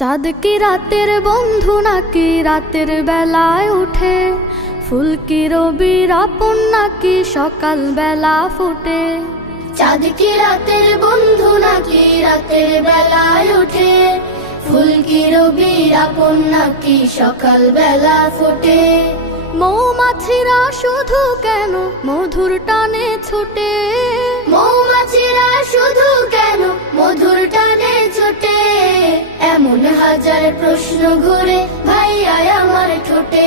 চাঁদ কি রাতের বন্ধু নাকি রাতের বেলায় উঠে? ফুল কি রবির আপন নাকি সকাল বেলা ফুটে? চাঁদ কি রাতের বন্ধু নাকি রাতের বেলায় ওঠে? ফুল কি রবির আপন নাকি সকাল বেলা ফোটে? মৌমাছিরা শুধু কেন মধুর টানে ছুটে? মৌমাছিরা শুধু কেন মধুর টানে ছোটে? এমন হাজার প্রশ্ন ঘুরে ভাইয়া আমার ঠোঁটে,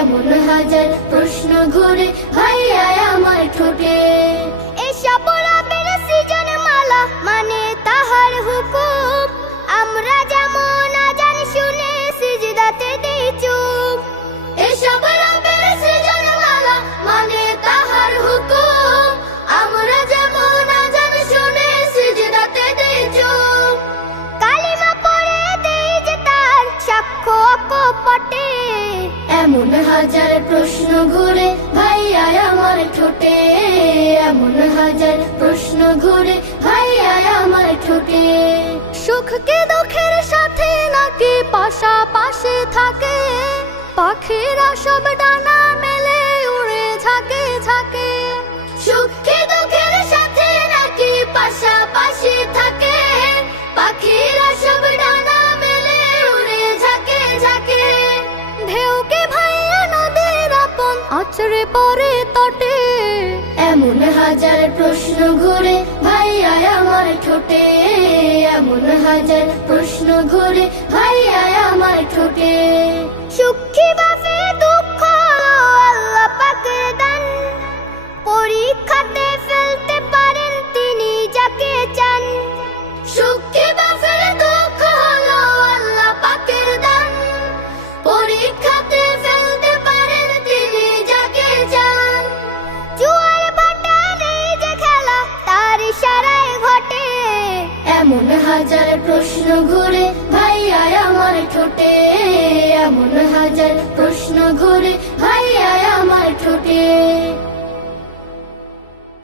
এমন হাজার প্রশ্ন ঘুরে ভাইয়া আমার ঠোঁটে। এসব রবের সৃজন মালা মানে তাহার হুকুম, আমরা যেমন আজান শুনে সিজদাতে দেই চুপ। এসব রবের সৃজন মালা মানে তাহার হুকুম, আমরা যেমন আজান শুনে সিজদাতে দেই চুপ। কালিমা পড়ে দেই যে তার সাক্ষ্য অকপটে, এমন হাজার প্রশ্ন ঘুরে ভাইয়া আমার ঠোঁটে, এমন হাজার প্রশ্ন ঘুরে ভাইয়া আমার ঠোঁটে। সুখ কি দুঃখের সাথে নাকি পাশাপাশি থাকে? পাখিরা সব ডানা মেলে উড়ে ঝাঁকে ঝাঁকে। সুখ কি দুঃখের সাথে নাকি পাশাপাশি থাকে? পাখিরা সব ডানা মেলে উড়ে ঝাঁকে ঝাঁকে। ঢেউ কি ভাইয়া নদীর আপন আছড়ে পড়ে তটে? এমন হাজার প্রশ্ন ঘুরে ভাইয়া আমার ঠোঁটে, এমন হাজার প্রশ্ন ঘুরে ভাইয়া আমার ঠোঁটে। সুখী বাফে দুঃখ আল্লাহ পাকের দান, পরীক্ষাতে ফেলতে পারেন তিনি যাকে চান। সুখী বাফে দুঃখ হলো আল্লাহ পাকের দান, পরীক্ষাতে ফেলতে পারেন তিনি যাকে চান। জুয়ার ভাটা নেই যে খেলা তার ইশারায় ঘটে, এমন হাজার প্রশ্ন ঘুরে ভাইয়া আমার ঠোঁটে, এমন হাজার